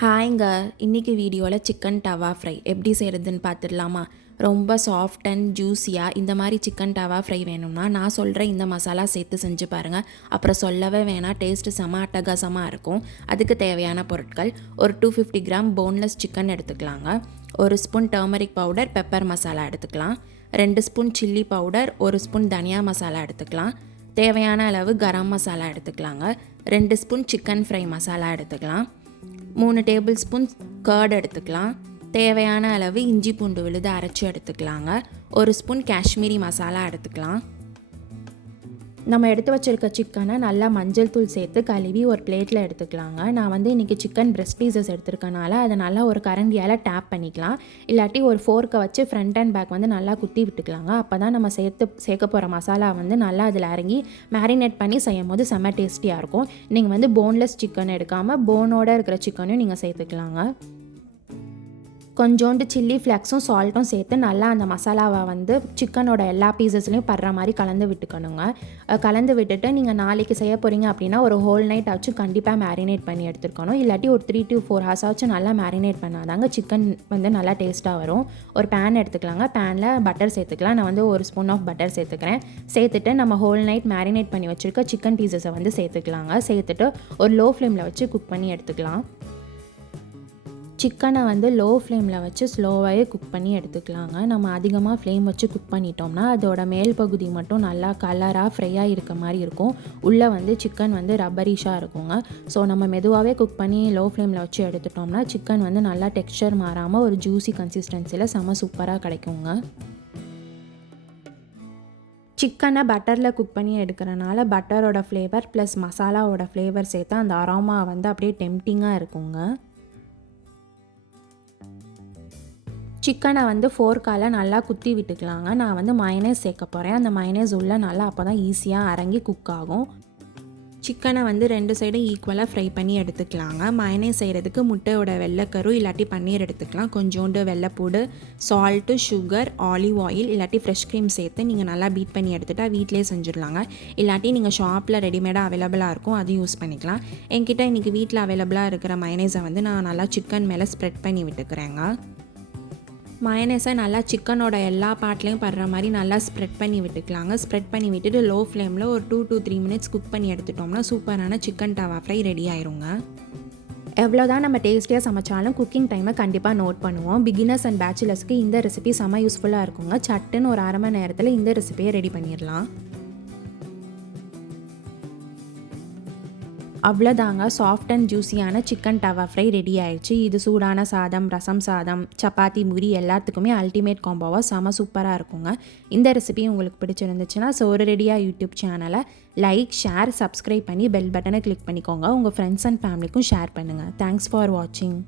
ஹாய்ங்க, இன்றைக்கி வீடியோவில் chicken tawa fry எப்படி செய்கிறதுன்னு பார்த்துடலாமா? ரொம்ப சாஃப்ட் அண்ட் ஜூஸியாக இந்த மாதிரி சிக்கன் டவா ஃப்ரை வேணும்னா நான் சொல்கிற இந்த மசாலா சேர்த்து செஞ்சு பாருங்கள். அப்புறம் சொல்லவே வேணாம், டேஸ்ட்டு செம அட்டகாசமாக இருக்கும். அதுக்கு தேவையான பொருட்கள்: ஒரு 250 கிராம் போன்லெஸ் சிக்கன் எடுத்துக்கலாங்க, 1 spoon turmeric powder pepper masala எடுத்துக்கலாம், 2 ஸ்பூன் சில்லி பவுடர், 1 ஸ்பூன் தனியா மசாலா எடுத்துக்கலாம், தேவையான அளவு கரம் மசாலா எடுத்துக்கலாங்க, 2 ஸ்பூன் சிக்கன் ஃப்ரை மசாலா எடுத்துக்கலாம், 3 டேபிள் ஸ்பூன் கர்ட் எடுத்துக்கலாம், தேவையான அளவு இஞ்சி பூண்டு விழுது அரைச்சி எடுத்துக்கலாங்க, 1 ஸ்பூன் காஷ்மீரி மசாலா எடுத்துக்கலாம். நம்ம எடுத்து வச்சுருக்க சிக்கனை நல்லா மஞ்சள் தூள் சேர்த்து கழுவி ஒரு பிளேட்டில் எடுத்துக்கலாங்க. நான் இன்றைக்கி சிக்கன் பிரெஸ்ட் பீசஸ் எடுத்துருக்கனால அதை நல்லா ஒரு கரண்டியால் டேப் பண்ணிக்கலாம். இல்லாட்டி ஒரு ஃபோர்க்கை வச்சு ஃப்ரண்ட் அண்ட் பேக் நல்லா குத்தி விட்டுக்கலாங்க. அப்போ தான் நம்ம சேர்க்க போகிற மசாலா நல்லா அதில் இறங்கி மேரினேட் பண்ணி செய்யும் போது செம்ம டேஸ்டியாக இருக்கும். நீங்கள் போன்லெஸ் சிக்கன் எடுக்காமல் போனோடு இருக்கிற சிக்கனையும் நீங்கள் சேர்த்துக்கலாங்க. கொஞ்சோண்டு சில்லி ஃப்ளேக்ஸும் சால்ட்டும் சேர்த்து நல்லா அந்த மசாலாவை சிக்கனோட எல்லா பீசஸ்லையும் படுற மாதிரி கலந்து விட்டுக்கணுங்க. கலந்து விட்டுட்டு நீங்கள் நாளைக்கு செய்ய போகிறீங்க அப்படின்னா ஒரு ஹோல் நைட் ஆச்சும் கண்டிப்பாக மேரினேட் பண்ணி எடுத்துருக்கணும். இல்லாட்டி ஒரு 3 to 4 hours ஆச்சும் நல்லா மேரினேட் பண்ணாதாங்க சிக்கன் நல்லா டேஸ்ட்டாக வரும். ஒரு பேன் எடுத்துக்கலாங்க, பேனில் பட்டர் சேர்த்துக்கலாம். நான் 1 ஸ்பூன் ஆஃப் பட்டர் சேர்த்துக்கிறேன். சேர்த்துட்டு நம்ம ஹோல் நைட் மேரினேட் பண்ணி வச்சுருக்க சிக்கன் பீசஸை சேர்த்துக்கலாங்க. சேர்த்துட்டு ஒரு லோ ஃப்ளேமில் வச்சு குக் பண்ணி எடுத்துக்கலாம். சிக்கனை லோ ஃப்ளேமில் வச்சு ஸ்லோவாகவே குக் பண்ணி எடுத்துக்கலாங்க. நம்ம அதிகமாக ஃப்ளேம் வச்சு குக் பண்ணிட்டோம்னா அதோட மேல் பகுதி மட்டும் நல்லா கலராக ஃப்ரையாக இருக்க மாதிரி இருக்கும். உள்ளே சிக்கன் ரப்பரிஷாக இருக்குங்க. ஸோ நம்ம மெதுவாகவே குக் பண்ணி லோ ஃப்ளேமில் வச்சு எடுத்துட்டோம்னா சிக்கன் நல்லா டெக்ஸ்சர் மாறாமல் ஒரு ஜூஸி கன்சிஸ்டன்சியில் செம சூப்பராக கிடைக்குங்க. சிக்கனை பட்டரில் குக் பண்ணி எடுக்கிறனால பட்டரோட ஃப்ளேவர் ப்ளஸ் மசாலாவோட ஃப்ளேவர் சேர்த்து அந்த அரோமா அப்படியே டெம்ப்டிங்காக இருக்குங்க. சிக்கனை ஃபோர்க்கால் நல்லா குத்தி விட்டுக்கலாங்க. நான் மயனேஸ் சேர்க்க போகிறேன். அந்த மயனேஸ் உள்ளே நல்லா அப்போ தான் ஈஸியாக இறங்கி குக் ஆகும். சிக்கனை 2 சைடும் ஈக்குவலாக ஃப்ரை பண்ணி எடுத்துக்கலாங்க. மயனேஸ் செய்கிறதுக்கு முட்டையோட வெள்ளைக்கரு இல்லாட்டி பன்னீர் எடுத்துக்கலாம். கொஞ்சோண்டு வெள்ளைப்பூடு, சால்ட்டு, சுகர், ஆலிவ் ஆயில் இல்லாட்டி ஃப்ரெஷ் க்ரீம் சேர்த்து நீங்கள் நல்லா பீட் பண்ணி எடுத்துகிட்டா வீட்டிலே செஞ்சிடலாங்க. இல்லாட்டி நீங்கள் ஷாப்பில் ரெடிமேடாக அவைலபிளாக இருக்கும், அது யூஸ் பண்ணிக்கலாம். என்கிட்ட இன்றைக்கி வீட்டில் அவைலபிளாக இருக்கிற மயனேஸை நான் நல்லா சிக்கன் மேலே ஸ்ப்ரெட் பண்ணி விட்டுக்கிறேங்க. மயனேஸை நல்லா சிக்கனோட எல்லா பார்ட்லேயும் படுற மாதிரி நல்லா ஸ்ப்ரெட் பண்ணி விட்டுக்கலாங்க. ஸ்ப்ரெட் பண்ணி விட்டுட்டு லோ ஃப்ளேமில் ஒரு 2 to 3 minutes குக் பண்ணி எடுத்துட்டோம்னா சூப்பரான சிக்கன் டவா ஃப்ரை ரெடி ஆயிருங்க. எவ்வளோதான் நம்ம டேஸ்டியாக சமைச்சாலும் குக்கிங் டைமை கண்டிப்பாக நோட் பண்ணுவோம். பிகினர்ஸ் அண்ட் பேச்சுலர்ஸ்க்கு இந்த ரெசிபி செம்ம யூஸ்ஃபுல்லாக இருக்குங்க. சட்டுன்னு ஒரு 1/2 மணி நேரத்தில் இந்த ரெசிபியை ரெடி பண்ணிடலாம். அவ்வளோதாங்க, சாஃப்ட் அண்ட் ஜூஸியான சிக்கன் டவா ஃப்ரை ரெடி ஆயிடுச்சு. இது சூடான சாதம், ரசம் சாதம், சப்பாத்தி, பூரி எல்லாத்துக்குமே அல்டிமேட் காம்போவாக செம சூப்பராக இருக்குங்க. இந்த ரெசிபி உங்களுக்கு பிடிச்சிருந்துச்சுன்னா Sooru-Ready-ah யூடியூப் சேனலை லைக், ஷேர், சப்ஸ்கிரைப் பண்ணி பெல் பட்டனை கிளிக் பண்ணிக்கோங்க. உங்கள் ஃப்ரெண்ட்ஸ் அண்ட் ஃபேமிலிக்கும் ஷேர் பண்ணுங்கள். தேங்க்ஸ் ஃபார் வாட்சிங்.